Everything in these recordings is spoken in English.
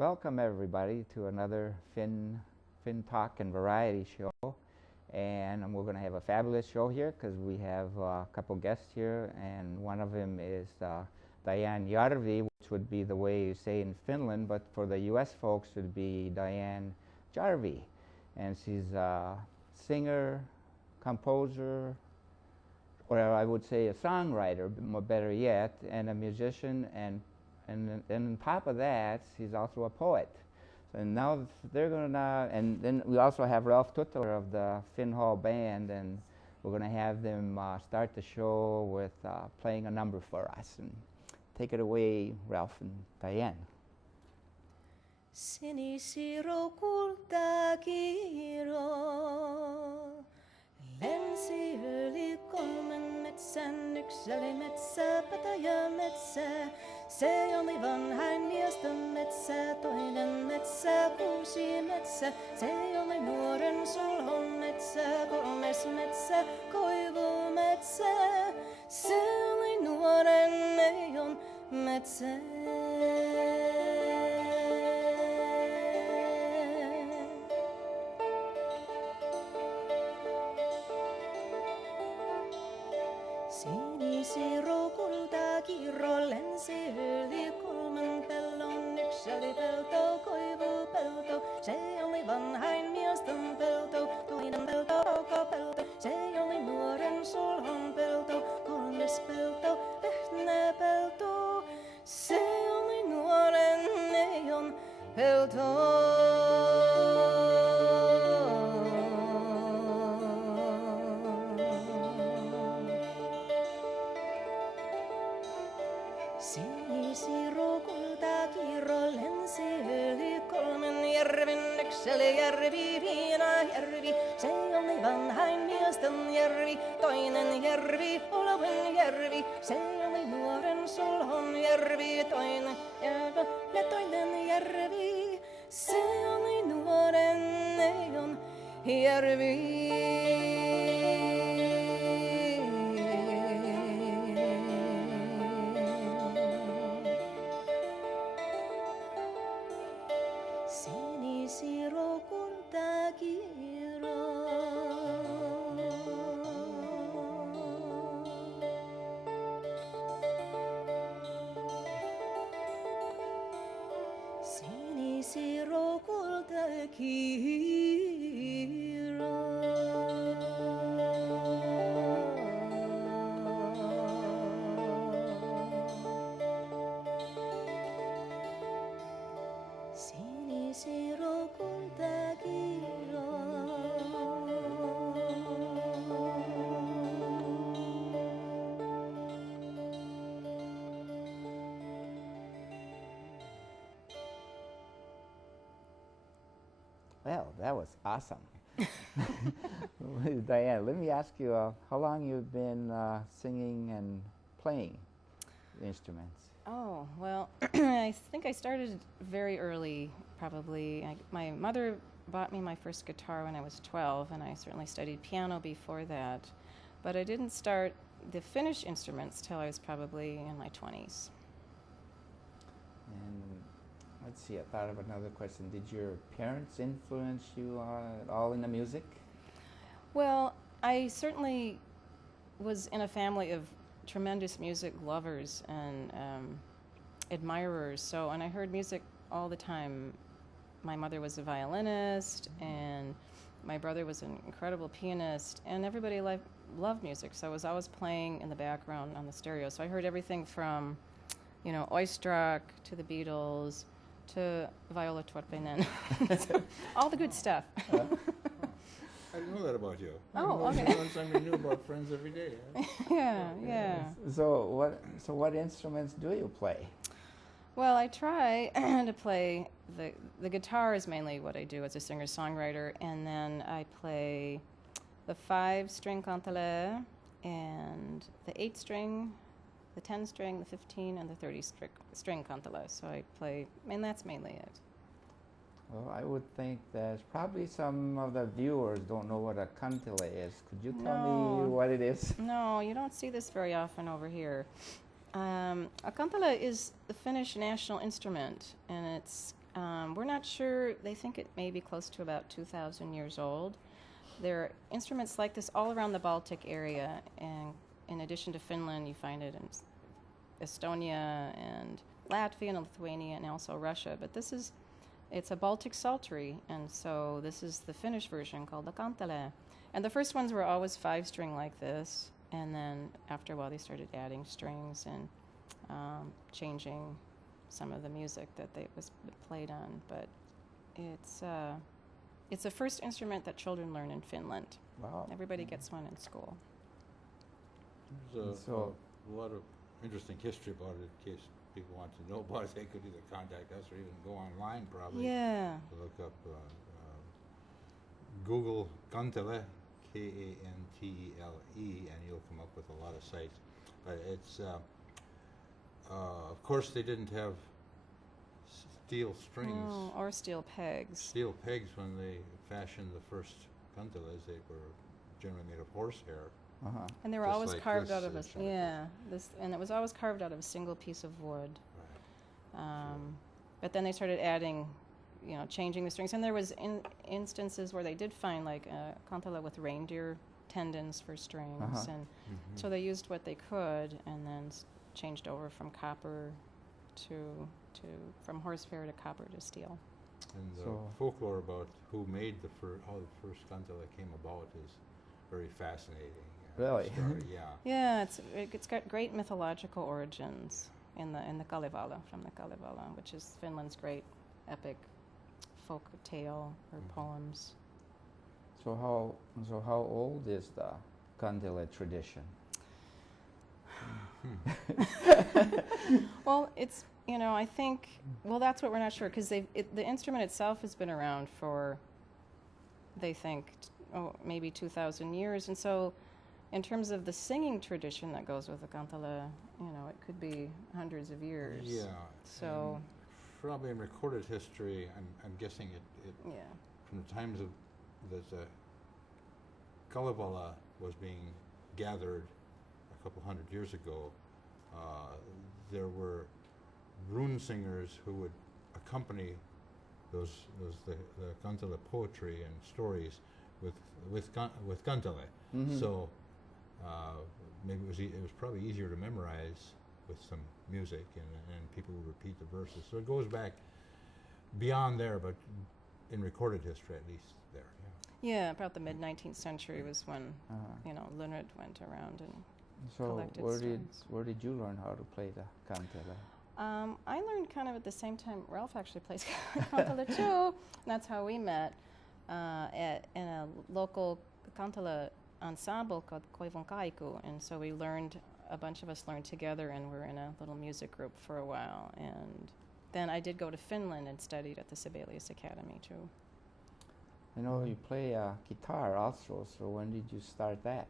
Welcome everybody to another Finn Talk and Variety Show, and we're going to have a fabulous show here because we have a couple guests here, and one of them is Diane Jarvi, which would be the way you say in Finland, but for the U.S. folks it would be Diane Jarvi, and she's a singer, composer, or I would say a songwriter, better yet, and a musician, and on top of that, she's also a poet. And now they're going to, and then we also have Ralph Tuttler of the Finn Hall Band, and we're going to have them start the show with playing a number for us. And take it away, Ralph and Diane. Sinisiro kultakiiro, lensi yli kolmen metsän, yksi oli metsä, petäjä metsä. Se oli vanhain miesten metsä, toinen metsä, kuusi metsä. Se oli nuoren sulhon metsä, kolmes metsä, koivumetsä. Se oli nuoren neijon metsä. Sinisiro kultakiiro, lensi yli kolmen pellon. Yksi oli pelto, koivupelto. Se oli vanhain miesten pelto, toinen pelto, raukapelto. Se oli nuoren sulhon pelto, kolmes pelto, vehnäpelto. Se oli nuoren neijon pelto. Sinisiro kultakiiro, lensi yli kolmen järven. Yksi oli järvi, Viinajärvi. Se oli vanhain miesten järvi. Toinen järvi, Oloven järvi. Se oli nuoren sulhon järvi. Toinen järvi. Se oli nuoren neijon järvi. Sinisiro kultakiiro. Sinisiro kultakiiro. Sinisiro kultakiiro. Well, that was awesome. Diane, let me ask you, how long you've been singing and playing instruments? Oh, well, I think I started very early, probably. My mother bought me my first guitar when I was 12, and I certainly studied piano before that. But I didn't start the Finnish instruments till I was probably in my 20s. And let's see, I thought of another question. Did your parents influence you at all in the music? Well, I certainly was in a family of tremendous music lovers and admirers. So, and I heard music all the time. My mother was a violinist, and my brother was an incredible pianist, and everybody loved music. So I was always playing in the background on the stereo. So I heard everything from, Oistrakh to the Beatles to Viola Tuotpinen, so, all the good stuff. I didn't know that about you. Oh, okay. You learn something new about friends every day. Huh? Yeah. So what instruments do you play? Well, I try to play the guitar is mainly what I do as a singer-songwriter, and then I play the 5-string kantele and the 8-string, the 10-string, the 15, and the 30-string kantele. So I play, and that's mainly it. Well, I would think that probably some of the viewers don't know what a kantele is. Could you tell me what it is? No, you don't see this very often over here. A kantele is the Finnish national instrument, and it's We're not sure. They think it may be close to about 2,000 years old. There are instruments like this all around the Baltic area, and in addition to Finland, you find it in Estonia and Latvia and Lithuania and also Russia. But it's a Baltic psaltery, and so this is the Finnish version called the kantele. And the first ones were always 5-string like this, and then after a while they started adding strings and changing some of the music that they was played on. But it's a first instrument that children learn in Finland. Wow. Everybody gets one in school. There's So- a lot of interesting history about it. In case people want to know about it, they could either contact us or even go online probably. Yeah. To look up Google Kantele, Kantele, and you'll come up with a lot of sites. But it's of course they didn't have steel strings, Oh, or steel pegs. steel pegs when they fashioned the first kanteles. They were generally made of horsehair. Uh-huh. And they were Just always like carved this, out of and it was always carved out of a single piece of wood. Right. But then they started adding, changing the strings. And there was instances where they did find like a kantele with reindeer tendons for strings, Uh-huh. and so they used what they could, and then changed over from copper from horsehair to copper to steel. And the So- folklore about who made how the first kantele came about is very fascinating. Really? Story, yeah. Yeah, it's got great mythological origins in the Kalevala, from the Kalevala, which is Finland's great epic folk tale or poems. So how old is the kantele tradition? Well, it's I think that's what we're not sure, because the instrument itself has been around for, they think, maybe 2,000 years, and so in terms of the singing tradition that goes with the kantele, it could be hundreds of years. Yeah. So and probably in recorded history, I'm guessing it yeah. from the times of that the Kalevala was being gathered a couple hundred years ago. There were rune singers who would accompany the kantele poetry and stories with kantele. Mhm. So maybe it was probably easier to memorize with some music, and people would repeat the verses. So it goes back beyond there, but in recorded history at least there. Yeah. Yeah, about the mid-19th century was when Uh-huh. Leonard went around and So collected strings. where did you learn how to play the kantele? I learned kind of at the same time. Ralph actually plays kantele too. And that's how we met in a local kantele ensemble called Koivun Kaiku. And so a bunch of us learned together, and we're in a little music group for a while. And then I did go to Finland and studied at the Sibelius Academy too. I know you play guitar also, so when did you start that?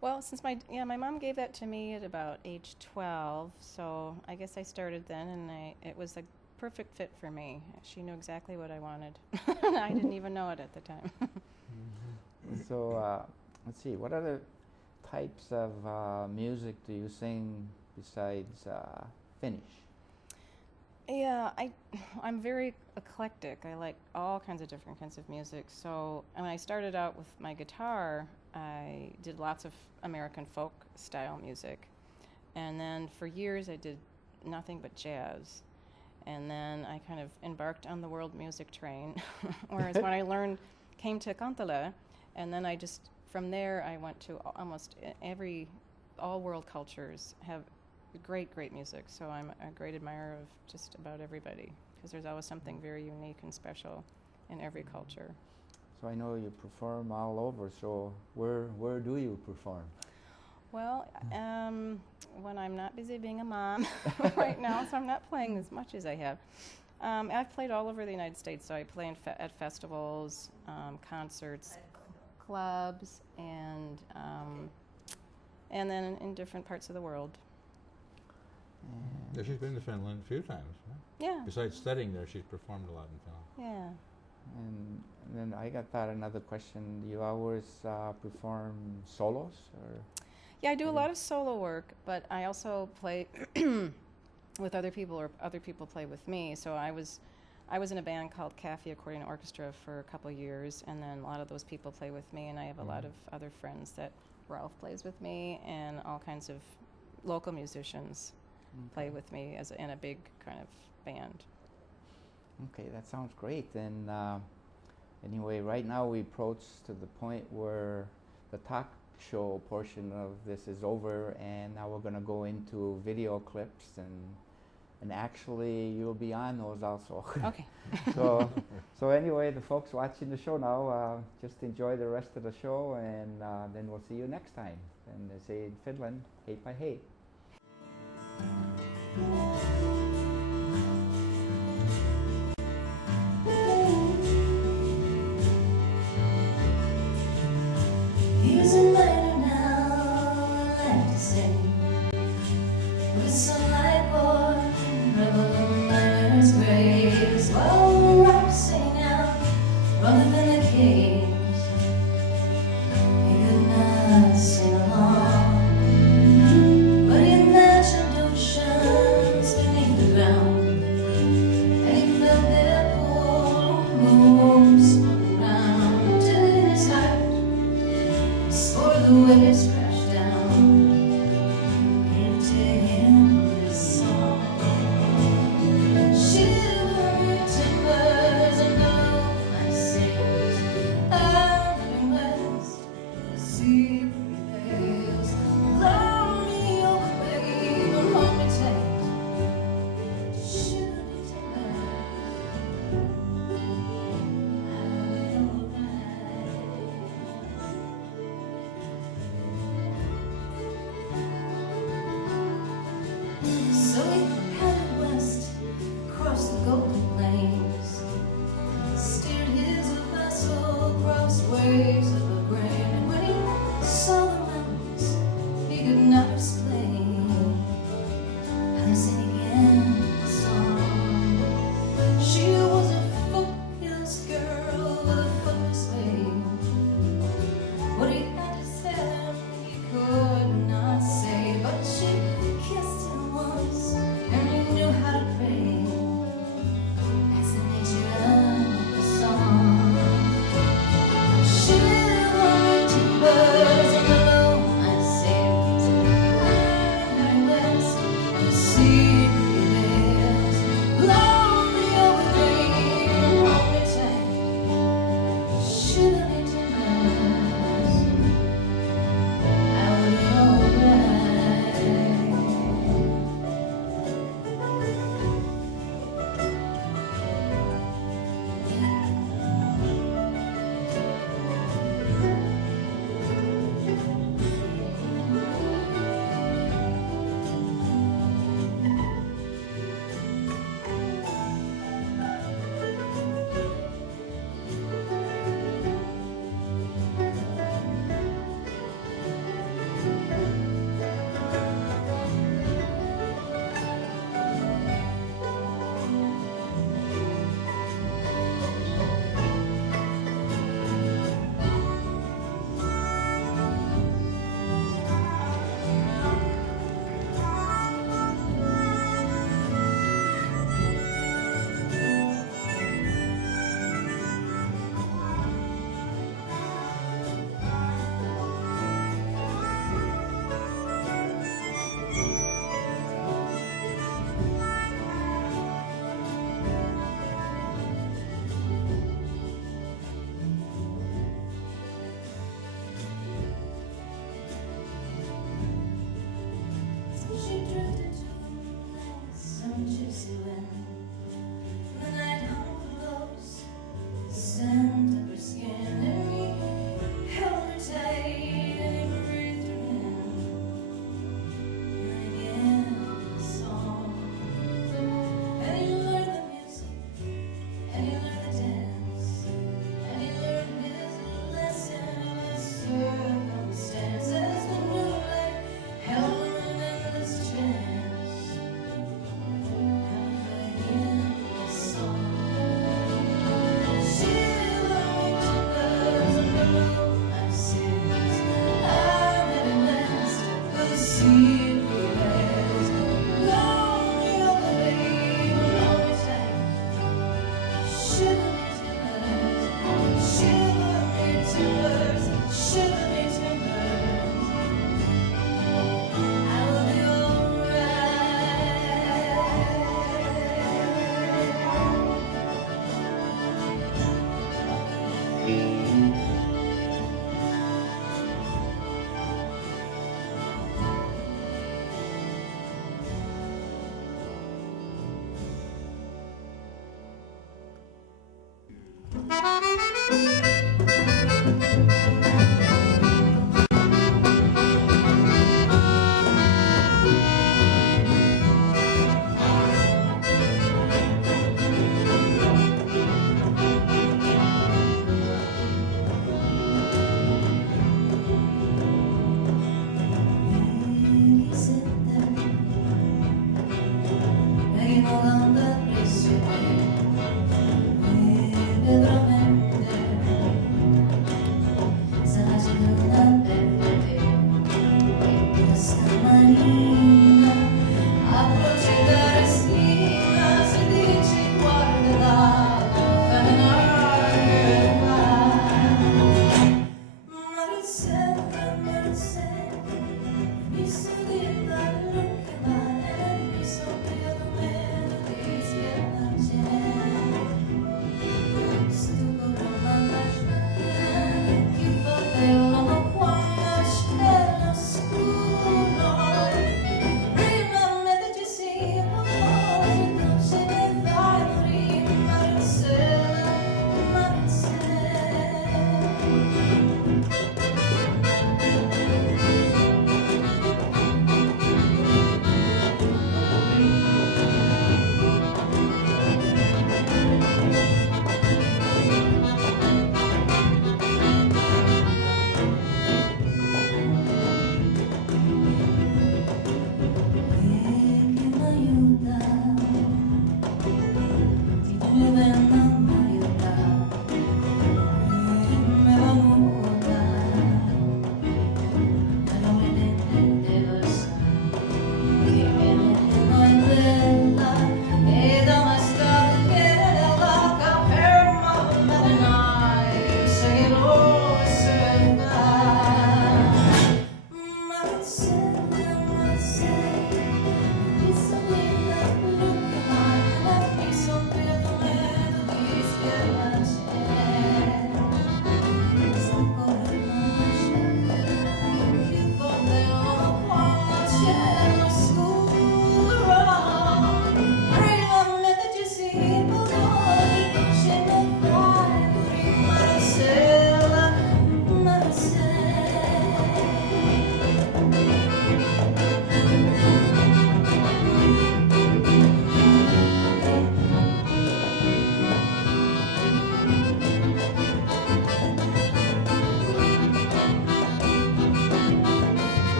Well, since my mom gave that to me at about age 12, so I guess I started then, and it was a perfect fit for me. She knew exactly what I wanted. I didn't even know it at the time. So let's see, what other types of music do you sing besides Finnish? Yeah, I'm very eclectic. I like all kinds of different kinds of music. So when I started out with my guitar, I did lots of American folk style music. And then for years I did nothing but jazz. And then I kind of embarked on the world music train. Whereas when I came to kantele, and then from there I went to almost all world cultures have great music. So I'm a great admirer of just about everybody, because there's always something very unique and special in every culture. So I know you perform all over, so where do you perform? Well, when I'm not busy being a mom right now, so I'm not playing as much as I have. I've played all over the United States, so I play at festivals, concerts, clubs, and then in different parts of the world. Yeah, she's been to Finland a few times. Right? Yeah. Besides studying there, she's performed a lot in Finland. Yeah. And then I got another question. Do you always perform solos, or? Yeah, I do a lot of solo work, but I also play with other people, or other people play with me. So I was I was in a band called Cafe Accordion Orchestra for a couple years, and then a lot of those people play with me, and I have a lot of other friends that Ralph plays with me, and all kinds of local musicians play with me in a big kind of band. Okay, that sounds great. And anyway, right now we approach to the point where the talk show portion of this is over, and now we're going to go into video clips, and actually you'll be on those also. Okay. So anyway, the folks watching the show now, just enjoy the rest of the show, and then we'll see you next time. And they say in Finland, heippa hei. Here's a letter now I like to sing, with sunlight born, revel in letters graves, while the rocks sing out rather than the caves. He could not sing along, but he imagined oceans beneath the ground, and he felt their cold moves spun around till in his heart, before the waves crash down, into him this song. Shivering timbers and blow my sails, I'm running west, the sea prevails. Blow me away, but hold me tight. Shivering timbers, I'll be alright.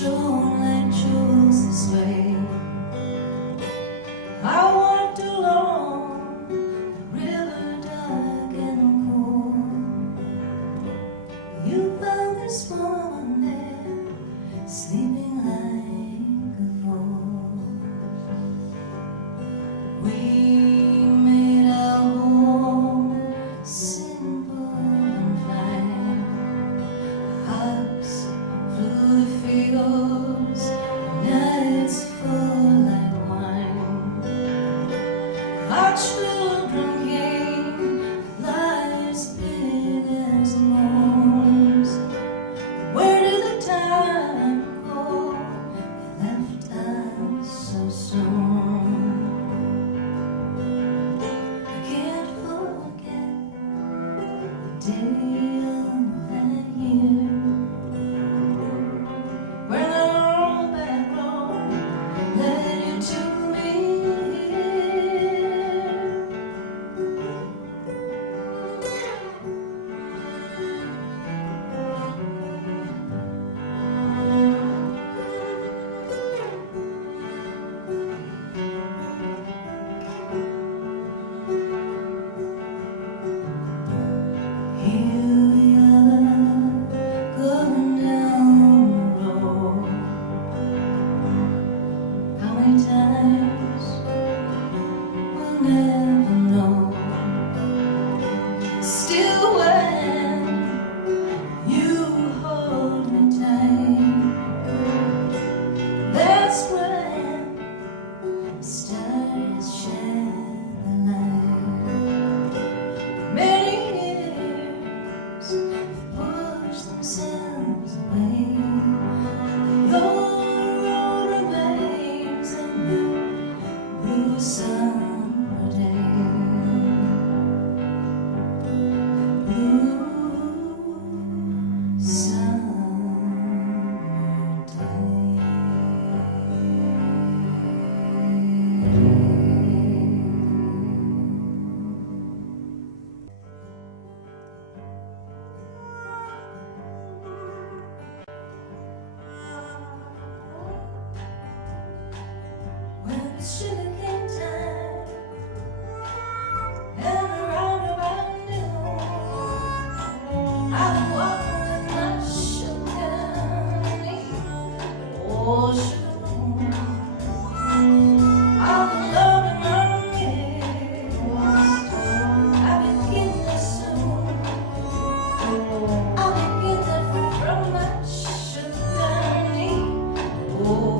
shone like jewels this way. I walked along the river dark and cold. You found this woman there, sleeping like a ghost. We made our home simple and fine. Hugs through the fields, nights full like wine. Our children came, lives big as moons. Where did the time go? It left us so soon. I can't forget the day of that year when I rolled that road led you to me. Here we are, going down the road. How many times we'll never know. Still, when you hold me tight, that's when the stars shine the light. Many years have pushed themselves away. Your road remains a blue summer day. Blue summer When the sugarcane time and around about noon, I'm walking with my sugar oh sugar moon. I'm alone in my midst. I begin to soon. I begin to from my sugar knee. Oh.